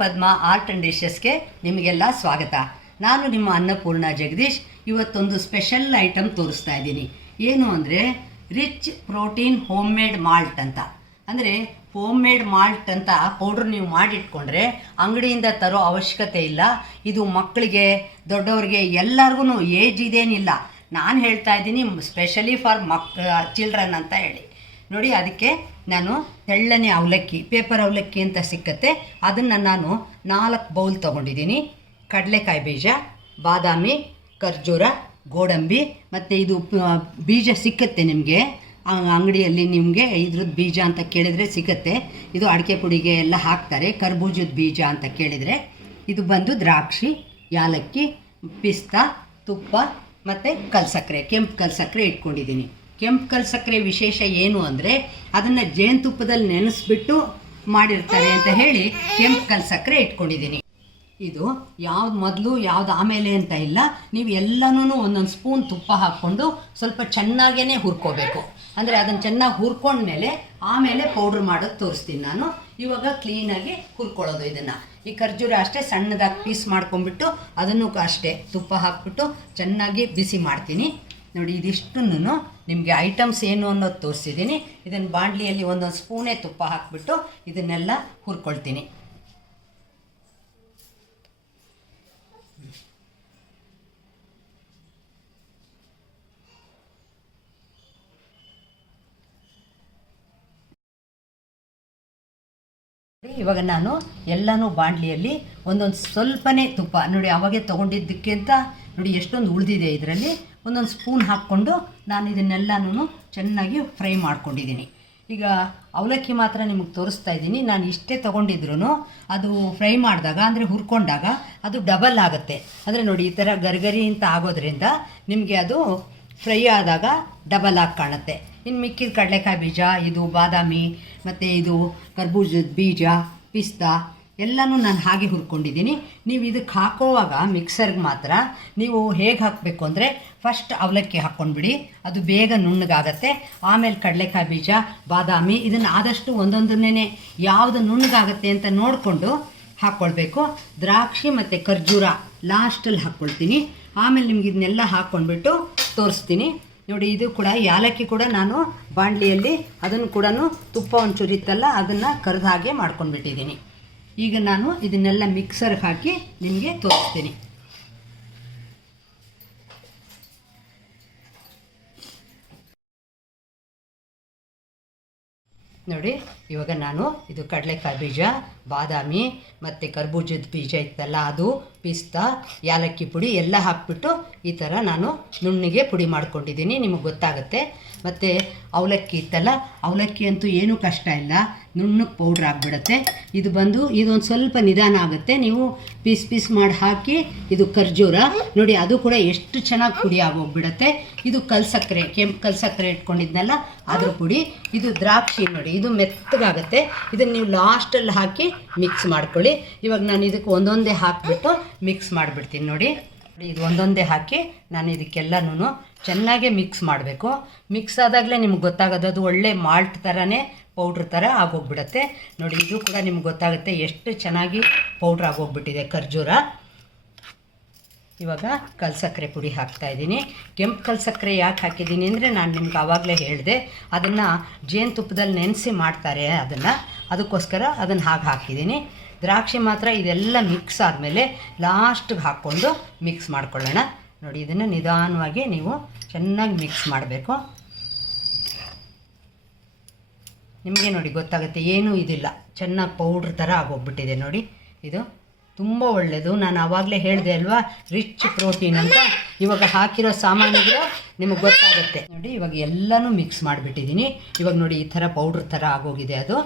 Padma art and ಡಿಶಸ್ಗೆ ನಿಮಗೆಲ್ಲ ಸ್ವಾಗತ. ನಾನು ನಿಮ್ಮ ಅನ್ನಪೂರ್ಣ ಜಗದೀಶ್. ಇವತ್ತೊಂದು ಸ್ಪೆಷಲ್ ಐಟಮ್ ತೋರಿಸ್ತಾ ಇದ್ದೀನಿ. ಏನು ಅಂದರೆ rich protein home made malt ಅಂತ. ಅಂದರೆ ಹೋಮ್ ಮೇಡ್ ಮಾಲ್ಟ್ ಅಂತ ಪೌಡ್ರ್ ನೀವು ಮಾಡಿಟ್ಕೊಂಡ್ರೆ ಅಂಗಡಿಯಿಂದ ತರೋ ಅವಶ್ಯಕತೆ ಇಲ್ಲ. ಇದು ಮಕ್ಕಳಿಗೆ, ದೊಡ್ಡವ್ರಿಗೆ ಎಲ್ಲರಿಗೂ ಏಜ್ ಇದೇನಿಲ್ಲ. ನಾನು ಹೇಳ್ತಾ ಇದ್ದೀನಿ, ಸ್ಪೆಷಲಿ ಫಾರ್ ಮಕ್, ಚಿಲ್ಡ್ರನ್ ಅಂತ ಹೇಳಿ. ನೋಡಿ, ಅದಕ್ಕೆ ನಾನು ತೆಳ್ಳನೆ ಅವಲಕ್ಕಿ ಪೇಪರ್ ಅವಲಕ್ಕಿ ಅಂತ ಸಿಕ್ಕತ್ತೆ. ಅದನ್ನು ನಾನು ನಾಲ್ಕು ಬೌಲ್ ತೊಗೊಂಡಿದ್ದೀನಿ. ಕಡಲೆಕಾಯಿ ಬೀಜ, ಬಾದಾಮಿ, ಖರ್ಜೂರ, ಗೋಡಂಬಿ, ಮತ್ತು ಇದು ಬೀಜ ಸಿಕ್ಕತ್ತೆ ನಿಮಗೆ. ಅಂಗಡಿಯಲ್ಲಿ ನಿಮಗೆ ಇದ್ರದ್ದು ಬೀಜ ಅಂತ ಕೇಳಿದರೆ ಸಿಗತ್ತೆ ಇದು ಅಡಿಕೆ ಪುಡಿಗೆ ಎಲ್ಲ ಹಾಕ್ತಾರೆ, ಕರ್ಬೂಜದ ಬೀಜ ಅಂತ ಕೇಳಿದರೆ. ಇದು ಬಂದು ದ್ರಾಕ್ಷಿ, ಯಾಲಕ್ಕಿ, ಪಿಸ್ತಾ, ತುಪ್ಪ ಮತ್ತು ಕಲ್ಸಕ್ಕರೆ, ಕೆಂಪು ಕಲ್ಸಕ್ಕರೆ ಇಟ್ಕೊಂಡಿದ್ದೀನಿ. ಕೆಂಪು ಕಲ್ಸಕ್ಕರೆ ವಿಶೇಷ ಏನು ಅಂದರೆ ಅದನ್ನು ಜೇನುತುಪ್ಪದಲ್ಲಿ ನೆನೆಸ್ಬಿಟ್ಟು ಮಾಡಿರ್ತಾರೆ ಅಂತ ಹೇಳಿ ಕೆಂಪು ಕಲ್ ಸಕ್ಕರೆ ಇಟ್ಕೊಂಡಿದ್ದೀನಿ. ಇದು ಯಾವ್ದು ಮೊದಲು, ಯಾವ್ದು ಆಮೇಲೆ ಅಂತ ಇಲ್ಲ. ನೀವು ಎಲ್ಲನೂ ಒಂದೊಂದು ಸ್ಪೂನ್ ತುಪ್ಪ ಹಾಕ್ಕೊಂಡು ಸ್ವಲ್ಪ ಚೆನ್ನಾಗೇ ಹುರ್ಕೋಬೇಕು. ಅಂದರೆ ಅದನ್ನು ಚೆನ್ನಾಗಿ ಹುರ್ಕೊಂಡ್ಮೇಲೆ ಆಮೇಲೆ ಪೌಡ್ರ್ ಮಾಡೋದು ತೋರಿಸ್ತೀನಿ ನಾನು. ಇವಾಗ ಕ್ಲೀನಾಗಿ ಹುರ್ಕೊಳ್ಳೋದು ಇದನ್ನು. ಈ ಖರ್ಜೂರ ಅಷ್ಟೇ ಸಣ್ಣದಾಗಿ ಪೀಸ್ ಮಾಡ್ಕೊಂಡ್ಬಿಟ್ಟು ಅದನ್ನು ಅಷ್ಟೇ ತುಪ್ಪ ಹಾಕ್ಬಿಟ್ಟು ಚೆನ್ನಾಗಿ ಬಿಸಿ ಮಾಡ್ತೀನಿ. ನೋಡಿ ಇದಿಷ್ಟನ್ನು ನಿಮಗೆ ಐಟಮ್ಸ್ ಏನು ಅನ್ನೋದು ತೋರಿಸಿದ್ದೀನಿ ಇದನ್ನು ಬಾಂಡ್ಲಿಯಲ್ಲಿ ಒಂದೊಂದು ಸ್ಪೂನೇ ತುಪ್ಪ ಹಾಕ್ಬಿಟ್ಟು ಇದನ್ನೆಲ್ಲ ಹುರ್ಕೊಳ್ತೀನಿ. ಇವಾಗ ನಾನು ಎಲ್ಲನೂ ಬಾಂಡ್ಲಿಯಲ್ಲಿ ಒಂದೊಂದು ಸ್ವಲ್ಪನೇ ತುಪ್ಪ. ನೋಡಿ, ಅವಾಗೆ ತೊಗೊಂಡಿದ್ದಕ್ಕಿಂತ ನೋಡಿ, ಎಷ್ಟೊಂದು ಉಳಿದಿದೆ ಇದರಲ್ಲಿ. ಒಂದೊಂದು ಸ್ಪೂನ್ ಹಾಕ್ಕೊಂಡು ನಾನು ಇದನ್ನೆಲ್ಲನೂ ಚೆನ್ನಾಗಿ ಫ್ರೈ ಮಾಡ್ಕೊಂಡಿದ್ದೀನಿ. ಈಗ ಅವಲಕ್ಕಿ ಮಾತ್ರ ನಿಮಗೆ ತೋರಿಸ್ತಾ ಇದ್ದೀನಿ. ನಾನು ಇಷ್ಟೇ ತೊಗೊಂಡಿದ್ರು ಅದು ಫ್ರೈ ಮಾಡಿದಾಗ, ಅಂದರೆ ಹುರ್ಕೊಂಡಾಗ ಅದು ಡಬಲ್ ಆಗುತ್ತೆ. ಅಂದರೆ ನೋಡಿ, ಈ ಥರ ಗರಿಗರಿ ಅಂತ ಆಗೋದ್ರಿಂದ ನಿಮಗೆ ಅದು ಫ್ರೈ ಆದಾಗ ಡಬಲ್ ಆಗಿ ಕಾಣುತ್ತೆ. ಇನ್ನು ಮಿಕ್ಕಿದ ಕಡಲೆಕಾಯಿ ಬೀಜ, ಇದು ಬಾದಾಮಿ, ಮತ್ತು ಇದು ಕರ್ಬೂಜದ ಬೀಜ, ಪಿಸ್ತಾ ಎಲ್ಲನೂ ನಾನು ಹಾಗೆ ಹುರ್ಕೊಂಡಿದ್ದೀನಿ. ನೀವು ಇದಕ್ಕೆ ಹಾಕೋವಾಗ ಮಿಕ್ಸರ್ಗೆ ಮಾತ್ರ ನೀವು ಹೇಗೆ ಹಾಕಬೇಕು ಅಂದರೆ ಫಸ್ಟ್ ಅವಲಕ್ಕಿ ಹಾಕ್ಕೊಂಡ್ಬಿಡಿ ಅದು ಬೇಗ ನುಣ್ಣಗಾಗತ್ತೆ. ಆಮೇಲೆ ಕಡಲೆಕಾಯಿ ಬೀಜ, ಬಾದಾಮಿ ಇದನ್ನು ಆದಷ್ಟು ಒಂದೊಂದನ್ನೇ ಯಾವುದು ನುಣ್ಣಗಾಗತ್ತೆ ಅಂತ ನೋಡಿಕೊಂಡು ಹಾಕ್ಕೊಳ್ಬೇಕು ದ್ರಾಕ್ಷಿ ಮತ್ತು ಖರ್ಜೂರ ಲಾಸ್ಟಲ್ಲಿ ಹಾಕ್ಕೊಳ್ತೀನಿ ಆಮೇಲೆ ನಿಮ್ಗೆ ಇದನ್ನೆಲ್ಲ ಹಾಕ್ಕೊಂಡ್ಬಿಟ್ಟು ತೋರಿಸ್ತೀನಿ. ನೋಡಿ ಇದು ಕೂಡ ಯಾಲಕ್ಕಿ ಕೂಡ ನಾನು ಬಾಣಲಿಯಲ್ಲಿ ಅದನ್ನು ಕೂಡ ತುಪ್ಪ ಒಂಚೂರಿತ್ತಲ್ಲ ಅದನ್ನು ಕರೆದ ಹಾಗೆ ಮಾಡ್ಕೊಂಡ್ಬಿಟ್ಟಿದ್ದೀನಿ. ಈಗ ನಾನು ಇದನ್ನೆಲ್ಲ ಮಿಕ್ಸರ್ಗೆ ಹಾಕಿ ನಿಮಗೆ ತೋರಿಸ್ತೀನಿ. ನೋಡಿ, ಇವಾಗ ನಾನು ಇದು ಕಡಲೆಕಾಯಿ ಬೀಜ, ಬಾದಾಮಿ ಮತ್ತು ಕರ್ಬೂಜದ ಬೀಜ ಇತ್ತಲ್ಲ ಅದು ಪಿಸ್ತಾ ಏಲಕ್ಕಿ ಪುಡಿ ಎಲ್ಲ ಹಾಕ್ಬಿಟ್ಟು ಈ ಥರ ನಾನು ನುಣ್ಣಿಗೆ ಪುಡಿ ಮಾಡ್ಕೊಂಡಿದ್ದೀನಿ. ನಿಮಗೆ ಗೊತ್ತಾಗುತ್ತೆ. ಮತ್ತು ಅವಲಕ್ಕಿ ಇತ್ತಲ್ಲ, ಅವಲಕ್ಕಿ ಅಂತೂ ಏನೂ ಕಷ್ಟ ಇಲ್ಲ. ನುಣ್ಣಗೆ ಪೌಡ್ರ್ ಆಗಿಬಿಡುತ್ತೆ. ಇದು ಬಂದು ಇದೊಂದು ಸ್ವಲ್ಪ ನಿಧಾನ ಆಗುತ್ತೆ. ನೀವು ಪೀಸ್ ಪೀಸ್ ಮಾಡಿ ಹಾಕಿ ಇದು ಖರ್ಜೂರ. ನೋಡಿ, ಅದು ಕೂಡ ಎಷ್ಟು ಚೆನ್ನಾಗಿ ಪುಡಿ ಆಗೋಗ್ಬಿಡುತ್ತೆ. ಇದು ಕಲ್ಸಕ್ಕರೆ ಕೆಂಪು ಕಲ್ಸಕ್ಕರೆ ಇಟ್ಕೊಂಡಿದ್ನಲ್ಲ, ಅದ್ರ ಪುಡಿ. ಇದು ದ್ರಾಕ್ಷಿ ನೋಡಿ, ಇದು ಮೆತ್ತಗಾಗುತ್ತೆ. ಇದನ್ನು ನೀವು ಲಾಸ್ಟಲ್ಲಿ ಹಾಕಿ ಮಿಕ್ಸ್ ಮಾಡ್ಕೊಳ್ಳಿ. ಇವಾಗ ನಾನು ಇದಕ್ಕೆ ಒಂದೊಂದೇ ಹಾಕಿಬಿಟ್ಟು ಮಿಕ್ಸ್ ಮಾಡಿಬಿಡ್ತೀನಿ ನೋಡಿ. ಇದು ಒಂದೊಂದೇ ಹಾಕಿ ನಾನು ಇದಕ್ಕೆಲ್ಲನೂ ಚೆನ್ನಾಗೆ ಮಿಕ್ಸ್ ಮಾಡಬೇಕು. ಮಿಕ್ಸ್ ಆದಾಗಲೇ ನಿಮ್ಗೆ ಗೊತ್ತಾಗೋದು, ಅದು ಒಳ್ಳೆ ಮಾಲ್ಟ್ ಥರನೇ ಪೌಡ್ರ್ ಥರ ಆಗೋಗ್ಬಿಡತ್ತೆ. ನೋಡಿ, ಇದು ಕೂಡ ನಿಮ್ಗೆ ಗೊತ್ತಾಗುತ್ತೆ ಎಷ್ಟು ಚೆನ್ನಾಗಿ ಪೌಡ್ರ್ ಆಗೋಗ್ಬಿಟ್ಟಿದೆ ಖರ್ಜೂರ. ಇವಾಗ ಕಲ್ಸಕ್ಕರೆ ಪುಡಿ ಹಾಕ್ತಾ ಇದ್ದೀನಿ. ಕೆಂಪು ಕಲ್ಸಕ್ಕರೆ ಯಾಕೆ ಹಾಕಿದ್ದೀನಿ ಅಂದರೆ ನಾನು ನಿಮ್ಗೆ ಆವಾಗಲೇ ಹೇಳಿದೆ, ಅದನ್ನು ಜೇನುತುಪ್ಪದಲ್ಲಿ ನೆನೆಸಿ ಮಾಡ್ತಾರೆ ಅದನ್ನು. ಅದಕ್ಕೋಸ್ಕರ ಅದನ್ನು ಹಾಗೆ ಹಾಕಿದ್ದೀನಿ. ದ್ರಾಕ್ಷಿ ಮಾತ್ರ ಇದೆಲ್ಲ ಮಿಕ್ಸ್ ಆದಮೇಲೆ ಲಾಸ್ಟ್ಗೆ ಹಾಕ್ಕೊಂಡು ಮಿಕ್ಸ್ ಮಾಡ್ಕೊಳ್ಳೋಣ. ನೋಡಿ, ಇದನ್ನು ನಿಧಾನವಾಗಿ ನೀವು ಚೆನ್ನಾಗಿ ಮಿಕ್ಸ್ ಮಾಡಬೇಕು. ನಿಮಗೆ ನೋಡಿ ಗೊತ್ತಾಗುತ್ತೆ, ಏನೂ ಇದಿಲ್ಲ. ಚೆನ್ನಾಗಿ ಪೌಡ್ರ್ ಥರ ಆಗೋಗ್ಬಿಟ್ಟಿದೆ ನೋಡಿ. ಇದು ತುಂಬ ಒಳ್ಳೆಯದು ನಾನು ಆವಾಗಲೇ ಹೇಳಿದೆ ಅಲ್ವಾ ರಿಚ್ ಪ್ರೋಟೀನ್ ಅಂತ. ಇವಾಗ ಹಾಕಿರೋ ಸಾಮಾನುಗಳು ನಿಮಗೆ ಗೊತ್ತಾಗುತ್ತೆ. ನೋಡಿ, ಇವಾಗ ಎಲ್ಲನೂ ಮಿಕ್ಸ್ ಮಾಡಿಬಿಟ್ಟಿದ್ದೀನಿ. ಇವಾಗ ನೋಡಿ, ಈ ಥರ ಪೌಡ್ರ್ ಥರ ಆಗೋಗಿದೆ ಅದು.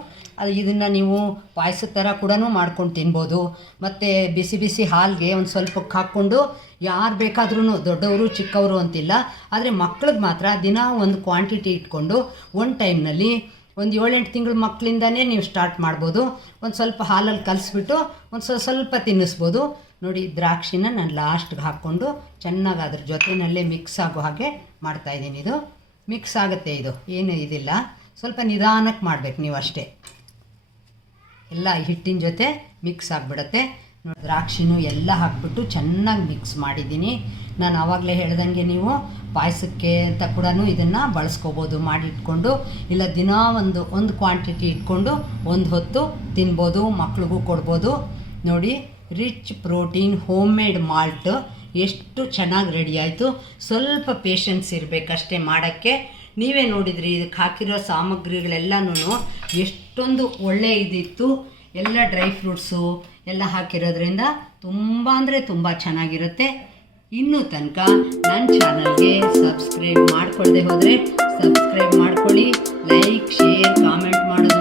ಅದು ಇದನ್ನು ನೀವು ಪಾಯಸದ ಥರ ಕೂಡ ಮಾಡ್ಕೊಂಡು ತಿನ್ಬೋದು. ಮತ್ತು ಬಿಸಿ ಬಿಸಿ ಹಾಲಿಗೆ ಒಂದು ಸ್ವಲ್ಪ ಹಾಕ್ಕೊಂಡು, ಯಾರು ಬೇಕಾದ್ರೂ ದೊಡ್ಡವರು, ಚಿಕ್ಕವರು ಅಂತಿಲ್ಲ, ಆದರೆ ಮಕ್ಳಿಗೆ ಮಾತ್ರ ದಿನ ಒಂದು ಕ್ವಾಂಟಿಟಿ ಇಟ್ಕೊಂಡು ಒಂದು ಟೈಮ್ನಲ್ಲಿ ಒಂದು ಏಳೆಂಟು ತಿಂಗಳ ಮಕ್ಕಳಿಂದನೇ ನೀವು ಸ್ಟಾರ್ಟ್ ಮಾಡ್ಬೋದು. ಒಂದು ಸ್ವಲ್ಪ ಹಾಲಲ್ಲಿ ಕಲಿಸ್ಬಿಟ್ಟು ಒಂದು ಸ್ವಲ್ಪ ಸ್ವಲ್ಪ ತಿನ್ನಿಸ್ಬೋದು. ನೋಡಿ, ದ್ರಾಕ್ಷಿನ ನಾನು ಲಾಸ್ಟ್ಗೆ ಹಾಕ್ಕೊಂಡು ಚೆನ್ನಾಗಿ ಅದ್ರ ಜೊತೆಯಲ್ಲೇ ಮಿಕ್ಸ್ ಆಗೋ ಹಾಗೆ ಮಾಡ್ತಾಯಿದ್ದೀನಿ ಇದು. ಮಿಕ್ಸ್ ಆಗುತ್ತೆ ಇದು. ಏನು ಇದಿಲ್ಲ. ಸ್ವಲ್ಪ ನಿಧಾನಕ್ಕೆ ಮಾಡಬೇಕು ನೀವು ಅಷ್ಟೇ ಎಲ್ಲ ಹಿಟ್ಟಿನ ಜೊತೆ ಮಿಕ್ಸ್ ಆಗಿಬಿಡುತ್ತೆ. ದ್ರಾಕ್ಷಿನೂ ಎಲ್ಲ ಹಾಕ್ಬಿಟ್ಟು ಚೆನ್ನಾಗಿ ಮಿಕ್ಸ್ ಮಾಡಿದ್ದೀನಿ. ನಾನು ಆವಾಗಲೇ ಹೇಳ್ದಂಗೆ ನೀವು ಪಾಯಸಕ್ಕೆ ಅಂತ ಕೂಡ ಇದನ್ನು ಬಳಸ್ಕೋಬೋದು. ಮಾಡಿಟ್ಕೊಂಡು ಇಲ್ಲ ದಿನ ಒಂದು ಒಂದು ಕ್ವಾಂಟಿಟಿ ಇಟ್ಕೊಂಡು ಒಂದು ಹೊತ್ತು ತಿನ್ಬೋದು, ಮಕ್ಳಿಗೂ ಕೊಡ್ಬೋದು. ನೋಡಿ rich protein home made malt ಎಷ್ಟು ಚೆನ್ನಾಗಿ ರೆಡಿ ಆಯಿತು. ಸ್ವಲ್ಪ ಪೇಷನ್ಸ್ ಇರಬೇಕಷ್ಟೇ ಮಾಡೋಕ್ಕೆ. ನೀವೇ ನೋಡಿದ್ರಿ ಇದಕ್ಕೆ ಹಾಕಿರೋ ಸಾಮಗ್ರಿಗಳೆಲ್ಲನೂ ಎಷ್ಟೊಂದು ಒಳ್ಳೆಯ ಇದಿತ್ತು. ಎಲ್ಲ ಡ್ರೈ ಫ್ರೂಟ್ಸು ಎಲ್ಲ ಹಾಕಿರೋದ್ರಿಂದ ತುಂಬ ಅಂದರೆ ತುಂಬ ಚೆನ್ನಾಗಿರುತ್ತೆ. ಇನ್ನೂ ತನಕ ನನ್ನ ಚಾನಲ್ಗೆ ಸಬ್ಸ್ಕ್ರೈಬ್ ಮಾಡ್ಕೊಳ್ಳದೆ ಹೋದರೆ ಸಬ್ಸ್ಕ್ರೈಬ್ ಮಾಡ್ಕೊಳ್ಳಿ, ಲೈಕ್, ಶೇರ್, ಕಾಮೆಂಟ್ ಮಾಡೋದು